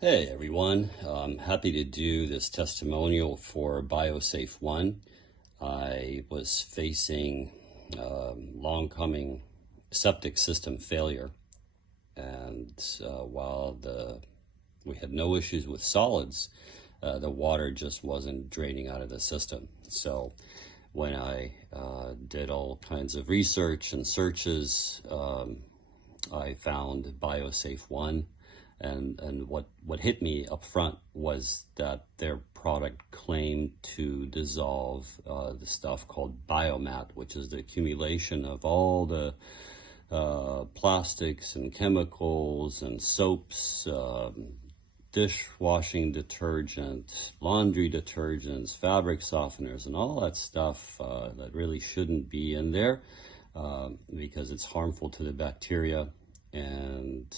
Hey everyone, I'm happy to do this testimonial for BioSafe 1. I was facing long coming septic system failure, and while we had no issues with solids, the water just wasn't draining out of the system. So when I did all kinds of research and searches, I found BioSafe 1. And what hit me up front was that their product claimed to dissolve the stuff called biomat, which is the accumulation of all the plastics and chemicals and soaps, dishwashing detergent, laundry detergents, fabric softeners, and all that stuff that really shouldn't be in there because it's harmful to the bacteria, and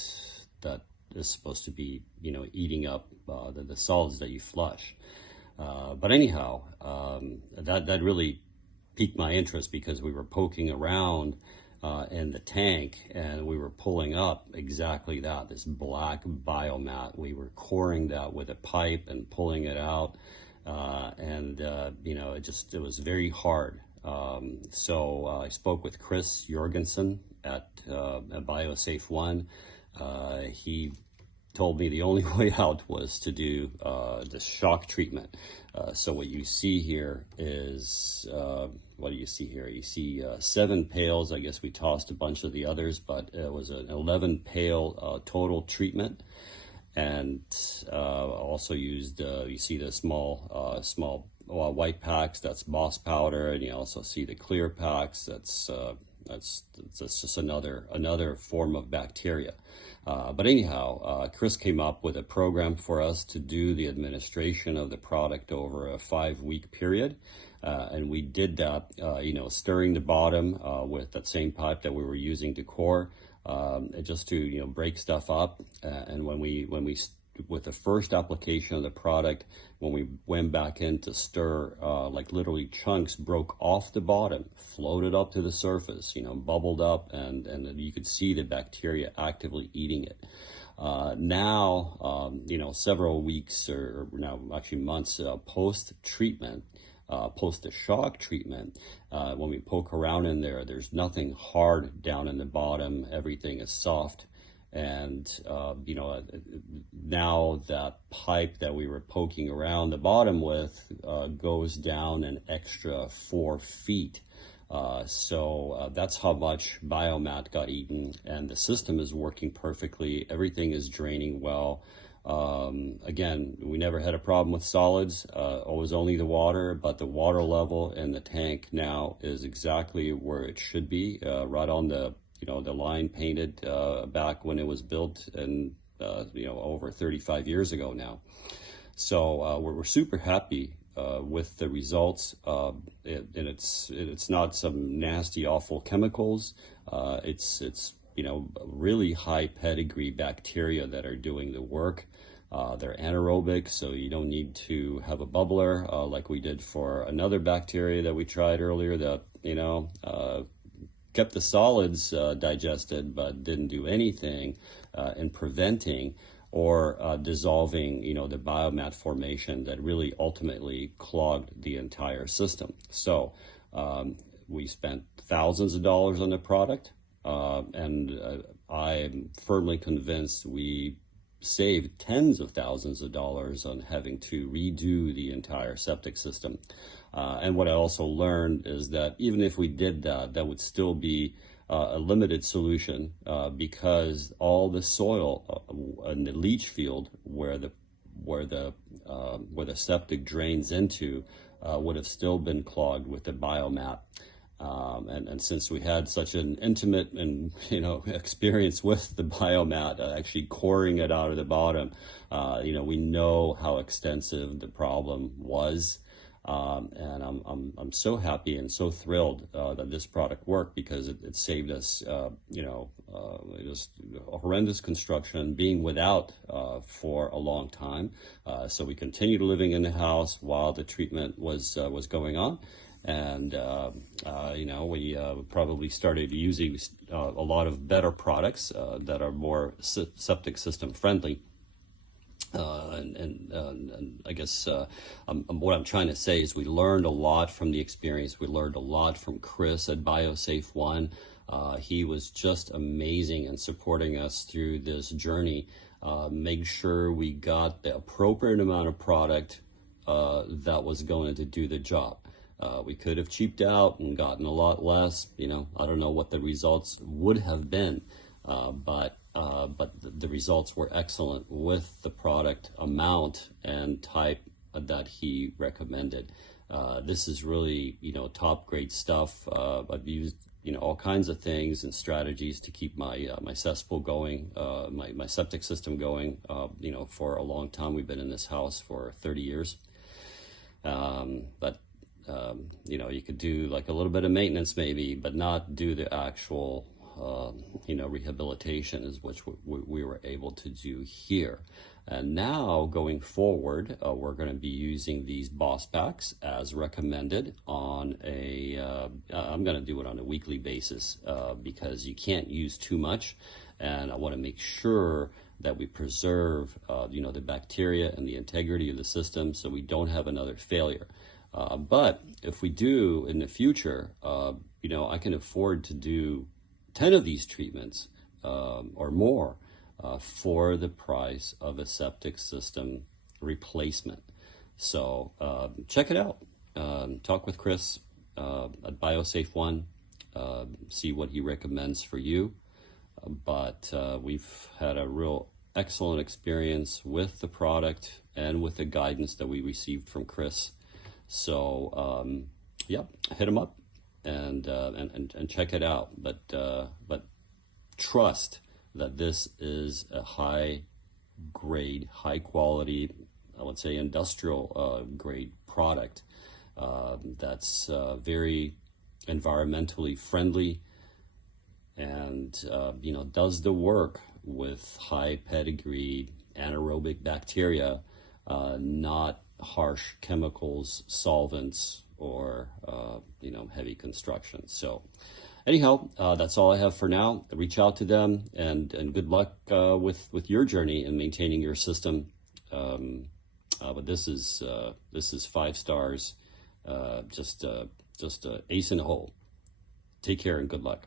that is supposed to be, eating up the solids that you flush. But anyhow, that really piqued my interest because we were poking around in the tank and we were pulling up exactly that, this black biomat. We were coring that with a pipe and pulling it out. It was very hard. So I spoke with Kris at BioSafe 1. He told me the only way out was to do the shock treatment. So what you see here is, what do you see here? You see 7 pails. I guess we tossed a bunch of the others, but it was an 11 pail total treatment. And also used, you see the small white packs, that's moss powder, and you also see the clear packs, that's just another form of bacteria. But anyhow, Kris came up with a program for us to do the administration of the product over a 5-week period. And we did that, stirring the bottom with that same pipe that we were using to core, just to, break stuff up. And when we with the first application of the product, when we went back in to stir, like literally chunks broke off the bottom, floated up to the surface, bubbled up, and you could see the bacteria actively eating it. Now, several weeks or now actually months post-treatment, post the shock treatment, when we poke around in there, there's nothing hard down in the bottom. Everything is soft. And, now that pipe that we were poking around the bottom with goes down an extra 4 feet. So that's how much biomat got eaten, and the system is working perfectly. Everything is draining well. Again, we never had a problem with solids. It was only the water, but the water level in the tank now is exactly where it should be, right on the line painted back when it was built, and over 35 years ago now. So we're super happy with the results. And it's not some nasty, awful chemicals. It's really high pedigree bacteria that are doing the work. They're anaerobic, so you don't need to have a bubbler like we did for another bacteria that we tried earlier that kept the solids digested, but didn't do anything in preventing or dissolving, the biomat formation that really ultimately clogged the entire system. So we spent thousands of dollars on the product, and I'm firmly convinced we saved tens of thousands of dollars on having to redo the entire septic system. And what I also learned is that even if we did that, that would still be a limited solution because all the soil in the Leachfield where the septic drains into would have still been clogged with the biomat. And since we had such an intimate and experience with the biomat, actually coring it out of the bottom, we know how extensive the problem was. And I'm so happy and so thrilled that this product worked, because it saved us, just horrendous construction, being without for a long time. So we continued living in the house while the treatment was going on. And, we probably started using a lot of better products that are more septic system friendly. And I guess what I'm trying to say is we learned a lot from the experience. We learned a lot from Kris at BioSafe One. He was just amazing in supporting us through this journey. Make sure we got the appropriate amount of product that was going to do the job. We could have cheaped out and gotten a lot less. I don't know what the results would have been, but the results were excellent with the product amount and type that he recommended. This is really, top grade stuff. I've used, all kinds of things and strategies to keep my cesspool going, my septic system going, for a long time. We've been in this house for 30 years. But you could do like a little bit of maintenance maybe, but not do the actual, rehabilitation is which we were able to do here. And now going forward, we're going to be using these Boss packs as recommended on I'm going to do it on a weekly basis because you can't use too much. And I want to make sure that we preserve, the bacteria and the integrity of the system so we don't have another failure. But if we do in the future, I can afford to do 10 of these treatments or more for the price of a septic system replacement. So check it out. Talk with Kris at BioSafe One. See what he recommends for you. But we've had a real excellent experience with the product and with the guidance that we received from Kris. So hit him up and check it out. But trust that this is a high grade, high quality, I would say industrial grade product that's very environmentally friendly and does the work with high pedigree anaerobic bacteria, not harsh chemicals, solvents, or heavy construction. So anyhow, that's all I have for now. Reach out to them and good luck with your journey in maintaining your system. But this is 5 stars, just ace in the hole. Take care and good luck.